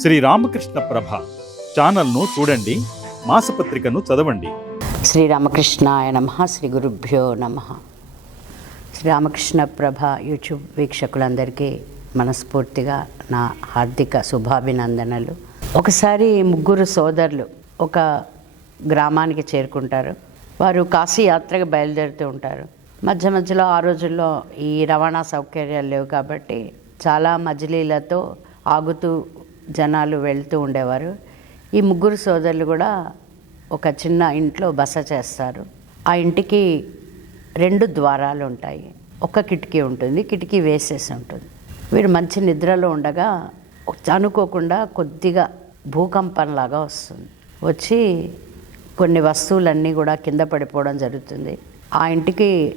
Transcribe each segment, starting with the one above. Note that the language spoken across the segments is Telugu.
శ్రీ రామకృష్ణ ప్రభ ఛానల్ను చూడండి మాసపత్రికను చదవండి. శ్రీరామకృష్ణాయ నమ శ్రీ గురుభ్యో నమ. శ్రీరామకృష్ణ ప్రభ యూట్యూబ్ వీక్షకులందరికీ మనస్ఫూర్తిగా నా హార్దిక శుభాభినందనలు. ఒకసారి ముగ్గురు సోదరులు ఒక గ్రామానికి చేరుకుంటారు. వారు కాశీ యాత్రకు బయలుదేరుతూ ఉంటారు. మధ్య మధ్యలో ఆ రోజుల్లో ఈ రవాణా సౌకర్యాలు లేవు కాబట్టి చాలా మజిలీలతో ఆగుతూ జనాలు వెళ్తూ ఉండేవారు. ఈ ముగ్గురు సోదరులు కూడా ఒక చిన్న ఇంట్లో బస చేస్తారు. ఆ ఇంటికి రెండు ద్వారాలు ఉంటాయి. ఒక కిటికీ ఉంటుంది కిటికీ వేసేసి ఉంటుంది. వీరు మంచి నిద్రలో ఉండగా అనుకోకుండా కొద్దిగా భూకంపంలాగా వస్తుంది. వచ్చి కొన్ని వస్తువులన్నీ కూడా కింద పడిపోవడం జరుగుతుంది. ఆ ఇంటికి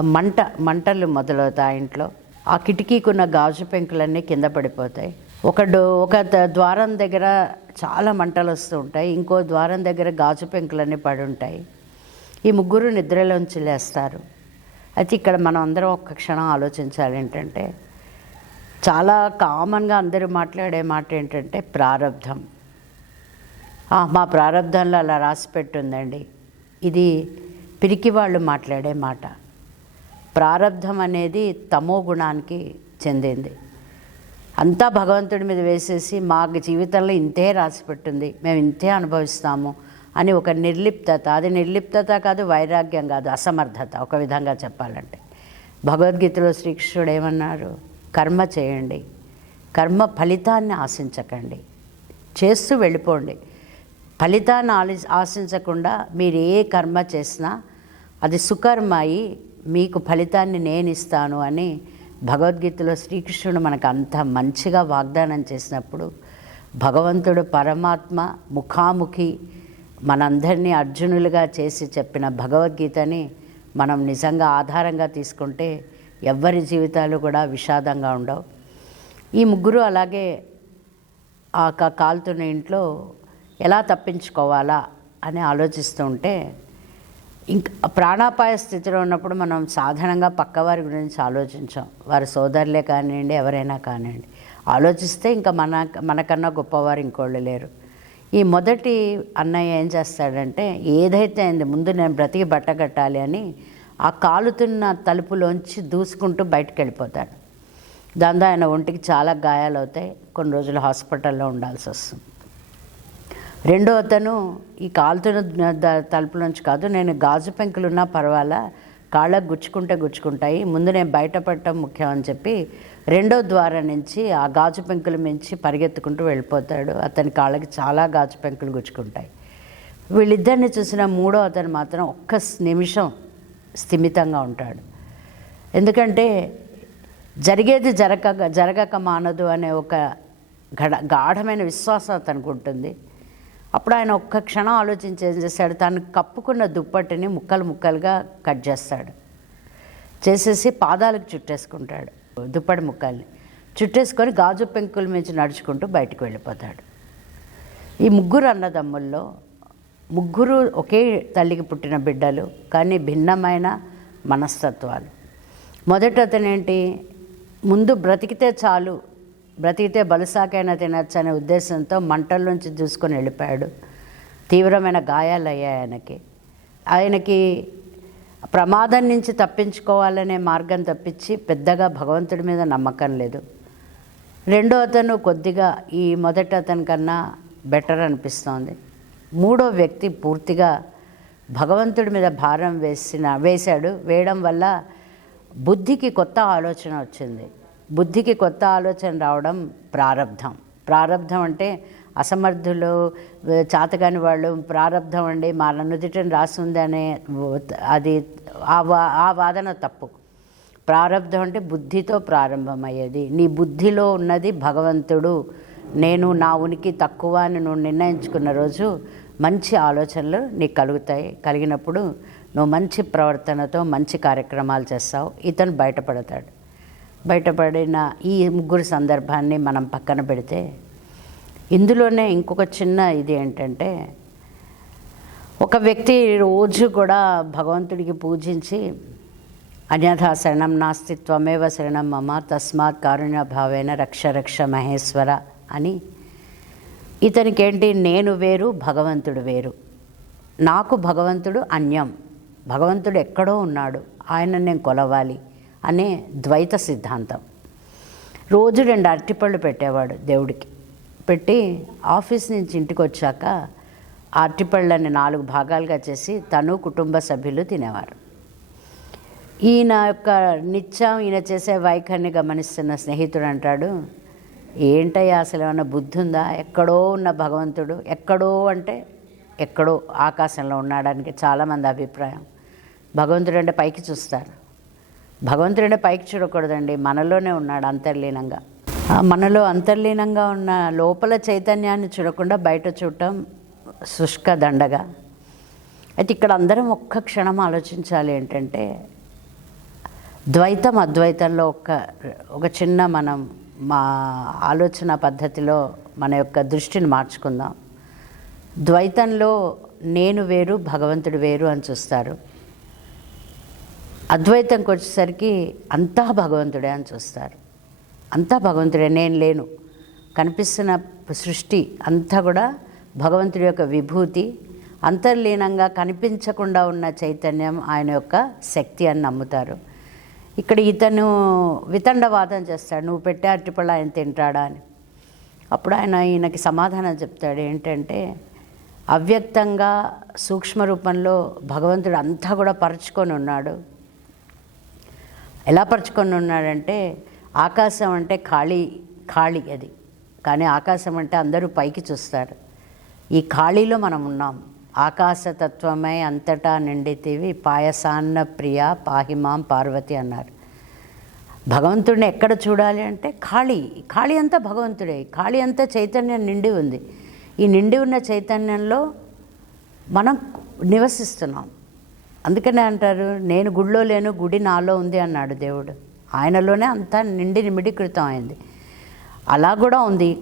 మంట మంటలు మొదలవుతాయి ఆ ఇంట్లో. ఆ కిటికీకున్న గాజు పెంకులన్నీ కింద పడిపోతాయి. ఒక డో ఒక ద- ద్వారం దగ్గర చాలా మంటలు వస్తూ ఉంటాయి. ఇంకో ద్వారం దగ్గర గాజు పెంకులన్నీ పడి ఉంటాయి. ఈ ముగ్గురు నిద్రలోంచి లేస్తారు. అయితే ఇక్కడ మనం అందరం ఒక్క క్షణం ఆలోచించాలి ఏంటంటే చాలా కామన్గా అందరూ మాట్లాడే మాట ఏంటంటే ప్రారంధం మా ప్రారంధంలో అలా రాసి పెట్టుందండి. ఇది పిరికి వాళ్ళు మాట్లాడే మాట. ప్రారంధం అనేది తమో గుణానికి చెందింది. అంతా భగవంతుడి మీద వేసేసి మా జీవితంలో ఇంతే రాసిపెట్టింది మేము ఇంతే అనుభవిస్తాము అని ఒక నిర్లిప్తత. అది నిర్లిప్తత కాదు వైరాగ్యం కాదు అసమర్థత ఒక విధంగా చెప్పాలంటే. భగవద్గీతలో శ్రీకృష్ణుడు ఏమన్నారు? కర్మ చేయండి కర్మ ఫలితాన్ని ఆశించకండి చేస్తూ వెళ్ళిపోండి. ఫలితాన్ని ఆలి ఆశించకుండా మీరు ఏ కర్మ చేసినా అది సుకర్మ అయి మీకు ఫలితాన్ని నేను ఇస్తాను అని భగవద్గీతలో శ్రీకృష్ణుడు మనకు అంత మంచిగా వాగ్దానం చేసినప్పుడు భగవంతుడు పరమాత్మ ముఖాముఖి మనందరినీ అర్జునులుగా చేసి చెప్పిన భగవద్గీతని మనం నిజంగా ఆధారంగా తీసుకుంటే ఎవ్వరి జీవితాలు కూడా విషాదంగా ఉండవు. ఈ ముగ్గురు అలాగే ఆ కాలుతున్న ఇంట్లో ఎలా తప్పించుకోవాలా అని ఆలోచిస్తూ ఉంటే ఇంకా ప్రాణాపాయ స్థితిలో ఉన్నప్పుడు మనం సాధారణంగా పక్కవారి గురించి ఆలోచించాం. వారి సోదరులే కానివ్వండి ఎవరైనా కానివ్వండి. ఆలోచిస్తే ఇంకా మన మనకన్నా గొప్పవారు ఇంకోళ్ళు లేరు. ఈ మొదటి అన్నయ్య ఏం చేస్తాడంటే ఏదైతే అయింది ముందు నేను బ్రతికి బట్ట కట్టాలి అని ఆ కాలుతున్న తలుపులోంచి దూసుకుంటూ బయటకు వెళ్ళిపోతాడు దాంతో ఆయన ఒంటికి చాలా గాయాలు అవుతాయి కొన్ని రోజులు హాస్పిటల్లో ఉండాల్సి వస్తుంది. రెండో అతను ఈ కాలుతున్న తలుపు నుంచి కాదు నేను గాజు పెంకులున్నా పర్వాలా కాళ్ళకు గుచ్చుకుంటే గుచ్చుకుంటాయి ముందు నేను బయటపడటం ముఖ్యం అని చెప్పి రెండో ద్వారం నుంచి ఆ గాజు పెంకుల మించి పరిగెత్తుకుంటూ వెళ్ళిపోతాడు. అతని కాళ్ళకి చాలా గాజు పెంకులు గుచ్చుకుంటాయి. వీళ్ళిద్దరిని చూసిన మూడో అతను మాత్రం ఒక్క నిమిషం స్థిమితంగా ఉంటాడు. ఎందుకంటే జరిగేది జరగక జరగక మానదు అనే ఒక గడ గాఢమైన విశ్వాసం అతనికి ఉంటుంది. అప్పుడు ఆయన ఒక్క క్షణం ఆలోచించి ఏం చేశాడు? తను కప్పుకున్న దుప్పటిని ముక్కలు ముక్కలుగా కట్ చేస్తాడు. చేసేసి పాదాలకు చుట్టేసుకుంటాడు దుప్పటి ముక్కల్ని. చుట్టేసుకొని గాజు పెంకుల మీద నడుచుకుంటూ బయటికి వెళ్ళిపోతాడు. ఈ ముగ్గురు అన్నదమ్ముల్లో ముగ్గురు ఒకే తల్లికి పుట్టిన బిడ్డలు కానీ భిన్నమైన మనస్తత్వాలు. మొదట అతనేంటి ముందు బ్రతికితే చాలు బ్రతికితే బలుసాకైనా తినచ్చు అనే ఉద్దేశంతో మంటల్లోంచి చూసుకొని వెళ్ళిపోయాడు. తీవ్రమైన గాయాలయ్యాయి ఆయనకి. ఆయనకి ప్రమాదం నుంచి తప్పించుకోవాలనే మార్గం తప్పించి పెద్దగా భగవంతుడి మీద నమ్మకం లేదు. రెండో అతను కొద్దిగా ఈ మొదటి అతని కన్నా బెటర్ అనిపిస్తోంది. మూడో వ్యక్తి పూర్తిగా భగవంతుడి మీద భారం వేసిన వేశాడు. వేయడం వల్ల బుద్ధికి కొత్త ఆలోచన వచ్చింది. బుద్ధికి కొత్త ఆలోచన రావడం ప్రారంధం ప్రారంధం అంటే అసమర్థులు చాతకాని వాళ్ళు ప్రారంధం అండి మా నుదిటని రాస్తుందనే అనే అది ఆ వా ఆ వాదన తప్పు. ప్రారంధం అంటే బుద్ధితో ప్రారంభమయ్యేది. నీ బుద్ధిలో ఉన్నది భగవంతుడు. నేను నా ఉనికి తక్కువ అని నువ్వు నిర్ణయించుకున్న రోజు మంచి ఆలోచనలు నీకు కలుగుతాయి. కలిగినప్పుడు నువ్వు మంచి ప్రవర్తనతో మంచి కార్యక్రమాలు చేస్తావు. ఇతను బయటపడతాడు. బయటపడిన ఈ ముగ్గురు సందర్భాన్ని మనం పక్కన పెడితే ఇందులోనే ఇంకొక చిన్న ఇది ఏంటంటే ఒక వ్యక్తి రోజు కూడా భగవంతుడికి పూజించి అన్యథా శరణం నాస్తిత్వమేవ శరణం మమ తస్మాత్ కారుణ్యభావేన రక్ష రక్ష మహేశ్వర అని ఇతనికి ఏంటి నేను వేరు భగవంతుడు వేరు. నాకు భగవంతుడు అన్యం. భగవంతుడు ఎక్కడో ఉన్నాడు. ఆయన నేను కొలవాలి. అనే ద్వైత సిద్ధాంతం. రోజు రెండు అరటిపళ్ళు పెట్టేవాడు దేవుడికి. పెట్టి ఆఫీస్ నుంచి ఇంటికి వచ్చాక అరటిపళ్ళని నాలుగు భాగాలుగా చేసి తను కుటుంబ సభ్యులు తినేవారు. ఈయన యొక్క నిత్యం ఈయన చేసే వైఖరిని గమనిస్తున్న స్నేహితుడు అంటాడు ఏంటయ్యా అసలు ఏమన్నా బుద్ధి ఉందా ఎక్కడో ఉన్న భగవంతుడు. ఎక్కడో అంటే ఎక్కడో ఆకాశంలో ఉన్నాడానికి చాలామంది అభిప్రాయం. భగవంతుడు అంటే పైకి చూస్తారు. భగవంతుడే పైకి చూడకూడదండి. మనలోనే ఉన్నాడు అంతర్లీనంగా. మనలో అంతర్లీనంగా ఉన్న లోపల చైతన్యాన్ని చూడకుండా బయట చూడటం శుష్క దండగా. అయితే ఇక్కడ అందరం ఒక్క క్షణం ఆలోచించాలి ఏంటంటే ద్వైతం అద్వైతంలో ఒక ఒక చిన్న మనం మా ఆలోచన పద్ధతిలో మన యొక్క దృష్టిని మార్చుకుందాం. ద్వైతంలో నేను వేరు భగవంతుడు వేరు అని చూస్తారు. అద్వైతంకి వచ్చేసరికి అంతా భగవంతుడే అని చూస్తారు. అంతా భగవంతుడే నేను లేను. కనిపిస్తున్న సృష్టి అంతా కూడా భగవంతుడి యొక్క విభూతి అంతర్లీనంగా కనిపించకుండా ఉన్న చైతన్యం ఆయన యొక్క శక్తి అని నమ్ముతారు. ఇక్కడ ఇతను వితండవాదం చేస్తాడు నువ్వు పెట్టే అరటిపళ్ళ ఆయన తింటాడా? అని. అప్పుడు ఆయన ఈయనకి సమాధానం చెప్తాడు ఏంటంటే అవ్యక్తంగా సూక్ష్మ రూపంలో భగవంతుడు అంతా కూడా పరుచుకొని ఉన్నాడు. ఎలా పరుచుకొని ఉన్నాడంటే ఆకాశం అంటే ఖాళీ ఖాళీ అది. కానీ ఆకాశం అంటే అందరూ పైకి చూస్తారు. ఈ ఖాళీలో మనం ఉన్నాం. ఆకాశతత్వమై అంతటా నిండితివి. పాయసాన్న ప్రియ పాహిమాం పార్వతి అన్నారు. భగవంతుడిని ఎక్కడ చూడాలి అంటే ఖాళీ. ఖాళీ అంతా భగవంతుడే. ఖాళీ అంతా చైతన్యం నిండి ఉంది. ఈ నిండి ఉన్న చైతన్యంలో మనం నివసిస్తున్నాం. అందుకనే అంటారు నేను గుడిలో లేను గుడి నాలో ఉంది అన్నాడు దేవుడు. ఆయనలోనే అంతా నిండి నిమిడీకృతం అయింది. అలా కూడా ఉంది.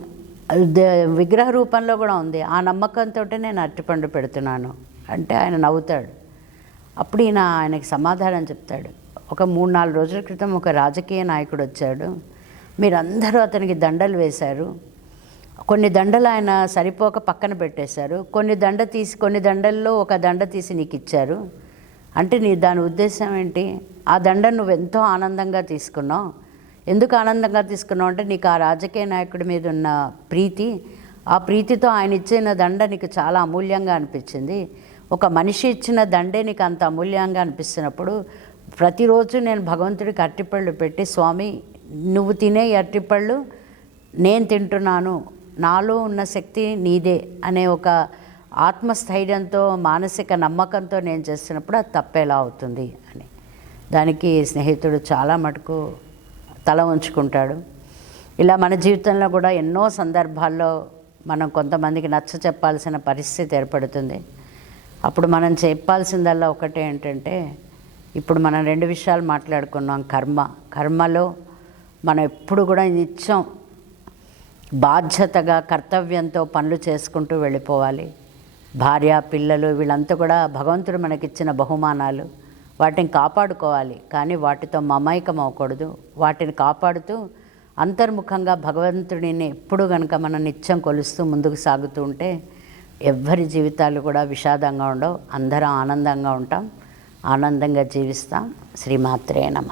ద- విగ్రహ రూపంలో కూడా ఉంది. ఆ నమ్మకంతో నేను అరటిపండు పెడుతున్నాను అంటే ఆయన నవ్వుతాడు. అప్పుడు ఈయన ఆయనకి సమాధానం చెప్తాడు. ఒక మూడు నాలుగు రోజుల క్రితం ఒక రాజకీయ నాయకుడు వచ్చాడు. మీరందరూ అతనికి దండలు వేశారు. కొన్ని దండలు ఆయన సరిపోక పక్కన పెట్టేశారు. కొన్ని దండ తీసి కొన్ని దండల్లో ఒక దండ తీసి నీకు ఇచ్చారు. అంటే నీ దాని ఉద్దేశం ఏంటి? ఆ దండ నువ్వు ఎంతో ఆనందంగా తీసుకున్నావు. ఎందుకు ఆనందంగా తీసుకున్నావు అంటే నీకు ఆ రాజకీయ నాయకుడి మీద ఉన్న ప్రీతి ఆ ప్రీతితో ఆయన ఇచ్చిన దండ నీకు చాలా అమూల్యంగా అనిపించింది. ఒక మనిషి ఇచ్చిన దండే నీకు అంత అమూల్యంగా అనిపిస్తున్నప్పుడు ప్రతిరోజు నేను భగవంతుడికి అరటిపళ్ళు పెట్టి స్వామి నువ్వు తినే అరటిపళ్ళు నేను తింటున్నాను. నాలో ఉన్న శక్తి నీదే అనే ఒక ఆత్మస్థైర్యంతో మానసిక నమ్మకంతో నేను చేస్తున్నప్పుడు అది తప్పేలా అవుతుంది అని. దానికి స్నేహితుడు చాలా మటుకు తల ఉంచుకుంటాడు ఇలా మన జీవితంలో కూడా ఎన్నో సందర్భాల్లో మనం కొంతమందికి నచ్చ చెప్పాల్సిన పరిస్థితి ఏర్పడుతుంది. అప్పుడు మనం చెప్పాల్సిందల్లా ఒకటే ఏంటంటే ఇప్పుడు మనం రెండు విషయాలు మాట్లాడుకున్నాం కర్మ. కర్మలో మనం ఎప్పుడు కూడా నిత్యం బాధ్యతగా కర్తవ్యంతో పనులు చేసుకుంటూ వెళ్ళిపోవాలి. భార్య పిల్లలు వీళ్ళంతా కూడా భగవంతుడు మనకిచ్చిన బహుమానాలు. వాటిని కాపాడుకోవాలి. కానీ వాటితో మమైకం అవ్వకూడదు. వాటిని కాపాడుతూ అంతర్ముఖంగా భగవంతుడిని ఎప్పుడు కనుక మనం నిత్యం కొలుస్తూ ముందుకు సాగుతూ ఉంటే ఎవ్వరి జీవితాలు కూడా విషాదంగా ఉండవు. అందరం ఆనందంగా ఉంటాం. ఆనందంగా జీవిస్తాం. శ్రీమాత్రే నమ.